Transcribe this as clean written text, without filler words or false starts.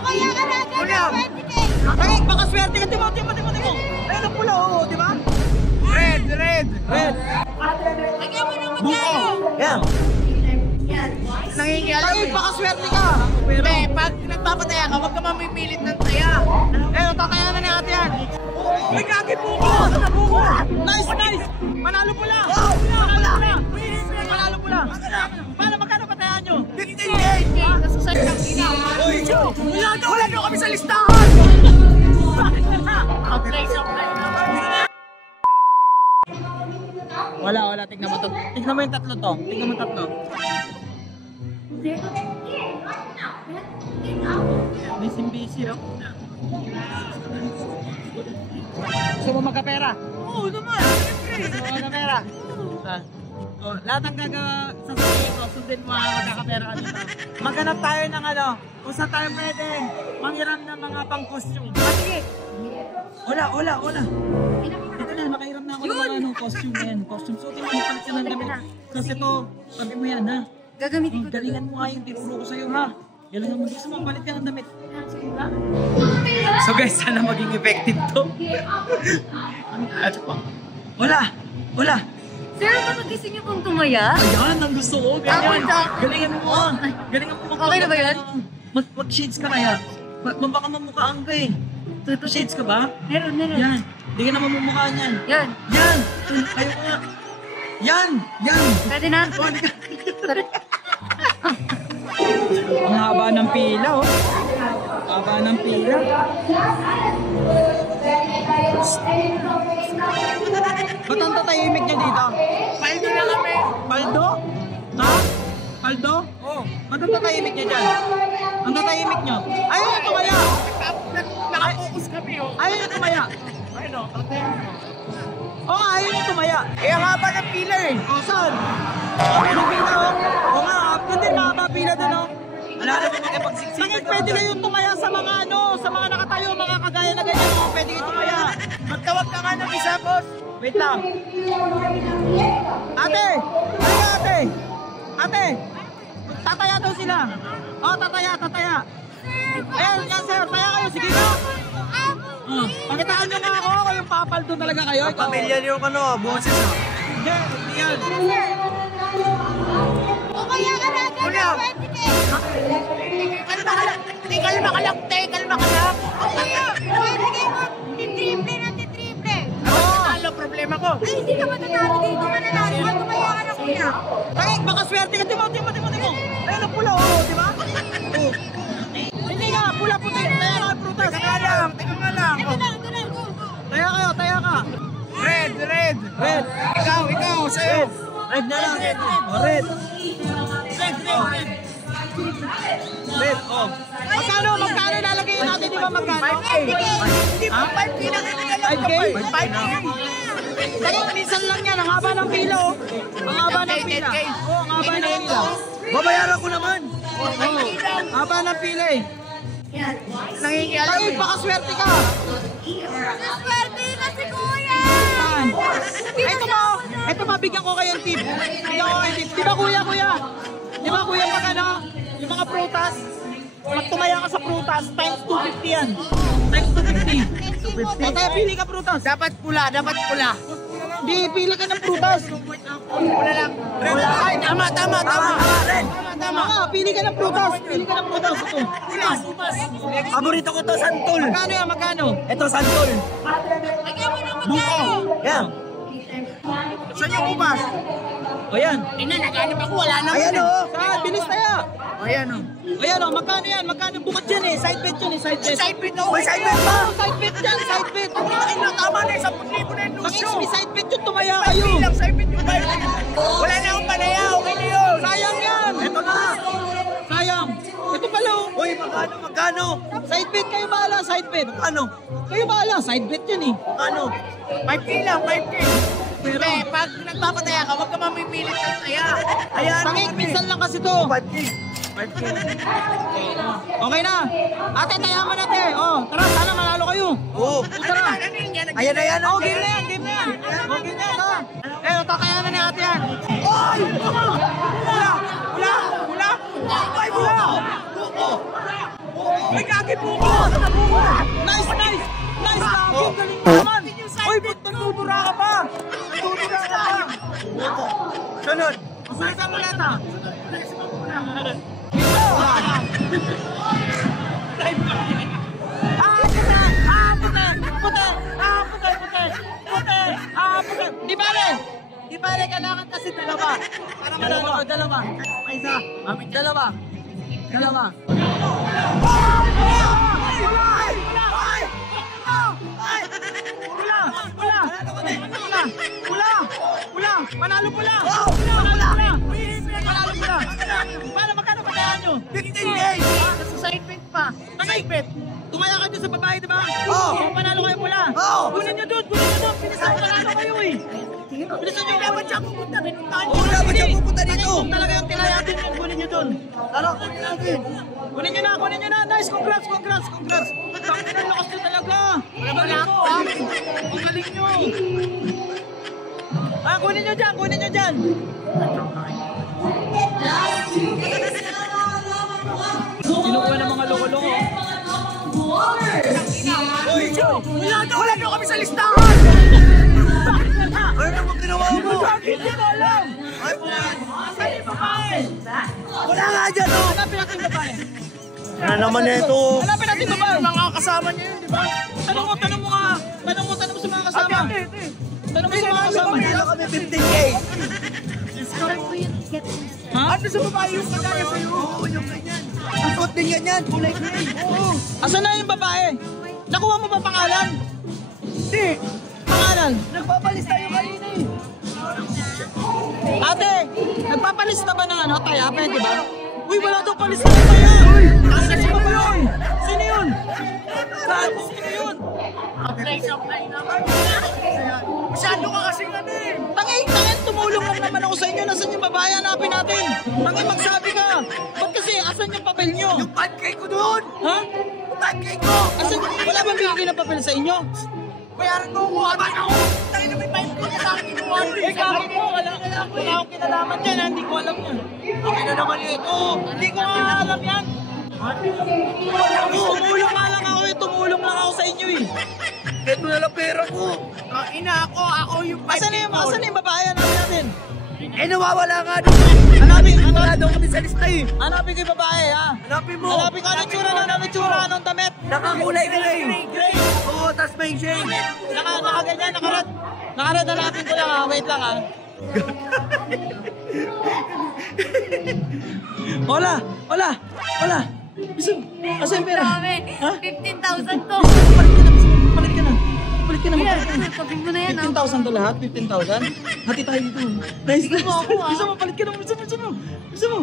Kaya ka na, Kuya! Ay, baka swerte ka. Timo. Ayun ang pula, oo, di ba? Red! Lagyan mo ng magkano. Yan! Nangingialam Ay, baka swerte ka. Pero pag nagpapataya ka, huwag ka mamipilit ng taya. Tataya na ni ate yan. May kaki buko! Nice! Manalo pula! Manalo pula! Paano, magkano patayaan nyo? 58! Nasa lang ina. Wala nyo kami sa listahan! Wala. Tignan mo to. Tignan mo yung tatlo to. Tignan mo tatlo. Busy, no? Gusto mo magkapera? Oo naman! Gusto mo magkapera? Lahat ng gagawa sa sabihin ko, sundin mo magkakapera ka dito. Maghanap tayo ng kung saan tayo pwede manghiram ng mga pang-costume. Sige! Wala. Ito na, makahiram na ako ng mga costume na yan. Costume. Suotin mo, palit ka ng damit. Kasi ito, sabi mo yan, ha? Gagamitin ko. Galingan mo nga yung tinuro ko sa'yo, ha? Galingan mo. Gusto mo, palit ka ng damit. So guys, sana maging effective to. Wala. Sir, mapagising niyo pong tumaya? Ayan, ang gusto ko. Ganyan. Galingan mo. Galingan mo. Okay na ba yan? Mag-shades ka kaya. Baka mamukhaan ka eh. Shades ka ba? Meron. Yan. Hindi ka na mamumukhaan yan. Yan. Kayo nga. Yan. Pwede na. Ang haba ng pila, oh. Haba ng pila. Ba't ang tatahimik niya dito? Paldo na kami! Paldo? Ha? Paldo? Oo. Ba't ang tatahimik niya dyan? Ang tatahimik niyo? Ayaw niyo tumaya! Nakapokus kami, oh. Ayaw niyo tumaya! Ayun, oh. Pagtayo mo. Oo, ayaw niyo tumaya! Ang haba ng pila eh! O, saan? Ang pila, oh. Oo nga, doon din, mahaba pila doon, oh. Wala na kami makipagsiksikan. Bakit pwede kayong tumaya sa mga sa mga nakatayo, mga kagaya na ganyan, oh. Pwede kayong tumaya. Magtawag ka nga ng isa, boss! Wait lang. Ate! Ate! Tataya daw sila. Oh, tataya. Ayan, yan sir. Taya kayo. Sige na. Pakitaan nyo nga ako. Kayong papaldo talaga kayo. Pamilya niyo boses, oh. Hindi yan. O kaya ka na, Kuya! Kalma ka lang, te! Kalma ka lang! pwede kayo triple. Ano problema ko? Ay, hindi ka matatalo dito. Mananalo ka. Tumaya ka na, kuya. Ay, baka swerte ka. Timo. Ayun ang pula, oh. Di ba? Oh. Hindi nga. Pula-puti. Taya ka, prutas. Teka nga lang. Go. Taya ka. Red! Red. Ikaw, sa'yo! Red na lang. Oh, red. Red, oh. Magkano lalagay natin, di ba magkano? 5K! Hindi pa 5K na kailangan 5K? 5K! Pero minsan lang yan, ang haba ng pila, oh. Ang haba ng pila. Oo, ang haba ng pila. Babayaran ko naman! Oo, haba ng pila eh. Nangingialam Ay, baka swerte ka. Swerte na si kuya. Saan? Ito ba, bigyan ko kayong tip. Di ba kuya? Di ba kuya, yung mga prutas, pag tumaya ka sa prutas, times 250 yan. Times 250. O tayo, pili ka prutas. Dapat pula! Di, pili ka ng prutas. Pula lang! Ay, tama! Tama ka, pili ka ng prutas. Ito. Paborito ko to, santol! Magkano? Ito, santol! Lagyan mo ng Buko! Yan! Saan yung ubas? O yan. Naghanap ako. Wala na. Ayan o! Saan? Bilis tayo. Ayan o! Ayan o, magkano yan? Magkano bukod yan eh? Side bet yun eh, side bet. Side bet o! May side bet pa! Side bet yan, side bet. Ay, tama na! 10,000 na yung Bakit lusyo! may side bet yun? Tumaya kayo. Bilang side bet yung bayad! Wala na akong palaya! Okay na yun! Sayang yan. Ito na! Sayang. Ito pala oh. Uy, magkano? Side bet kayo bahala, side bet. Ano? Kayo bahala, side bet yun eh. Ano? 5K lang, 5K! Pero, Pag nagpapataya ka, huwag ka mamipilit ng taya! Ayan! Tangik, minsan lang kasi to. 5K! 5K! Okay na. Ate, taya mo na te. Oh, tara, sana manalo kayo. Oo! Tara. Ayan na yan! Oh, game na yan. Oh, game na yan, tara. Tataya na ni ate yan. Oy! Wala! Ay, wala! Ay, kagi po ko! Nice, nice! Nice, kagi! Galing mo naman! Uy, ba't nagdudura ka pa? Nagdudura ka pa! Sunod! Sunod ang muleta! Dito! Di bale, kailangan kasi dalawa. Para manalo ka, dalawa. Isa, dalawa. Pula! Manalo pula! Paano magkano pagkayaan nyo? 15K! Nasa side bet pa. Nakaipit! Tumaya ka dyan sa babae, di ba? Oo. Panalo kayo pula! Oo. Kunin nyo doon! Pinisan mo panalo kayo eh! Pinisan nyo! Dapat siya pupunta rin. Dapat siya pupunta dito! Kung talaga yung tinayatin nyo, kunin nyo doon! Tara, kunin natin. Kunin nyo na! Nice! Congrats! Tangin ang lakas nyo talaga! Wala ako, ha? Ang galing nyo! Kunin nyo dyan! Kinukuha ng mga loko-loko. Wala nyo kami sa listahan! Ano naman ginawa mo? Hindi ko alam! Ay, po. Asan yung babae? Wala nga dyan, oh! Hanapin natin yung babae. Ano naman ito? Hanapin natin yung babae. Mga kasama niya yun, di ba? Tanong mo nga. Tanong mo sa mga kasama. Tanong mo sa mga kasama. Wala kami 15K. Ha? Ano sa babae yung kagaya sa'yo? Oo, yung ganyan. Ang suot din ganyan, kulay gray. Oo. Asan na yung babae? Nakuha mo ba pangalan? Hindi. Pangalan? Nagpapalis tayo kanina eh. Ate, nagpapalista ba ng ano? Taya, pwede ba? Uy, wala daw palista ng taya! Asan si babae? Sino yun? Saan? Sino yun? Masyado ka kasi nga eh. Tangin, tumulong lang naman ako sa inyo. Nasaan yung babae? Hanapin natin. Tangin, magsabi ka. Ba't kasi, asan yung papel nyo? Yung pancake ko doon. Ha? Yung pancake ko. Asan? Wala bang bigay ng papel sa inyo? Bayaran mo ko. Aban ako. Tayo na may 5 ko na sa akin. Eh, kami po. Wala akong kinalaman dyan. Hindi ko alam yan. Okay na naman ito. Hindi ko nga alam yan. Tumulong nga lang ako eh. Tumulong lang ako sa inyo eh. Ito na lang pera ko. Ina ako yung Asan na yung babae? Hanapin natin. Eh, nawawala nga doon. Wala daw kami sa lista eh. Hanapin ko yung babae ha. Hanapin mo. Hanapin ko anong tsura, anong damit. Nakakulay gray. Gray. Oo, tas may shade. Nakaganyan, nakarat. Nakarat, hanapin ko lang ha. Wait lang ha. Wala. Bisa, asan yung pera? Dami. Ha? 15,000 to. Palit ka na. Kuya, sabi mo na yan, ah. 15,000 to lahat? 15,000? Hati tayo dito. Nice. Gusto mo, palit ka na. Gusto mo.